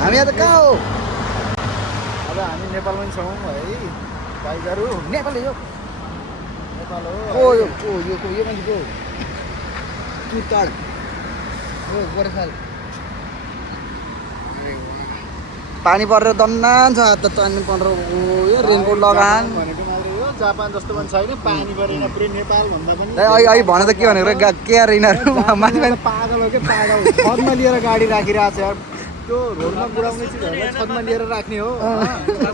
हामी यहाँ त कहाँ हो अब हामी नेपालमा नि छौँ है भाइहरू नेपाल यो नेपाल हो यो मान्छे को तुताल हो गोर्खाल पानी परेर दन्नान छ त पानी परेर यो रेनकोट लगान भनेको मात्रै हो जापान जस्तो पनि छैन पानी परेन पुरै नेपाल भन्दा पनि अहिले भन त के भनेको के अरे यिनीहरू माथि पागल हो के पागल छतमा लिएर गाडी राखिरहेको छ यार त्यो रोडमा बुढाउने चिजहरूलाई छतमा लिएर राख्ने हो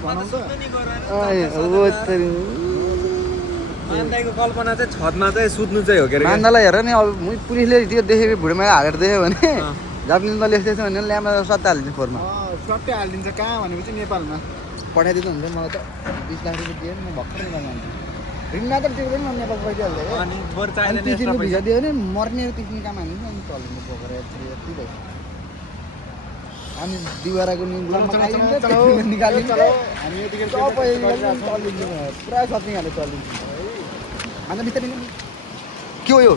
भनौँ त मान्दाईको कल्पना चाहिँ छतमा चाहिँ सुत्नु चाहिँ हो के अरे मान्दालाई हेर नि अब पुलिसले त्यो देख्यो भुँडीमा हालेर देख्यो भने जापानिजमा लेख्दैछ भने ल्यामा सट्टा हालिदिन्छ फोनमा सट्टै हालिदिन्छ कहाँ भनेपछि नेपालमा पठाइदिनु हुन्छ मलाई त 20 लाख रुपियाँ दियो म भर्खर निकाल्नु ऋण मात्र तिर्दैन म नेपाल गइहाल्दै अनि बरु अनि चाहिँदैन 30 दिनको भिजा दियो भने मर्ने 30 दिन काम हाल्नु अनि चल्नु बोकेर यति भइस हामी दिवाराको निकालिन्छ हामी यतिखेर पुरा सपिङ हालेर चलिन्छ अन्त बिस्तारै के हो यो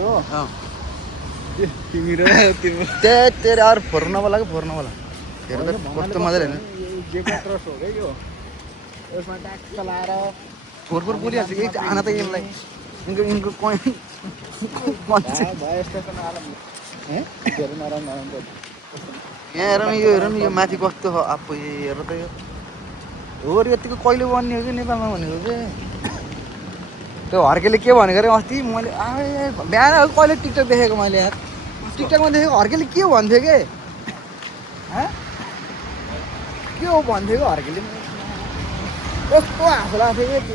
यो अँ तिमी र तिम्रो तेरो अरू फोर्न वाला हेर त कस्तो मजाले होइन जेकाट्रस हो क्या यो यसमा ट्याक्स लाएर फोर बोलिहाल्छ यही आना त यसलाई यिनको कोइन भयो स्टेसन आएर धेरै नराम्रो यहाँ हेर न यो माथि कस्तो हो आप्पो हेर त यो हो र यतिको कहिले बन्ने हो कि नेपालमा भनेको चाहिँ त्यो हर्केले के भनेको अरे अस्ति मैले बिहान कहिले टिकटक देखेको मैले यार टिकटकमा देखेको हर्केले के भन्थ्यो के के हो भन्थ्यो कि हर्केले कस्तो आफू लाग्थ्यो कि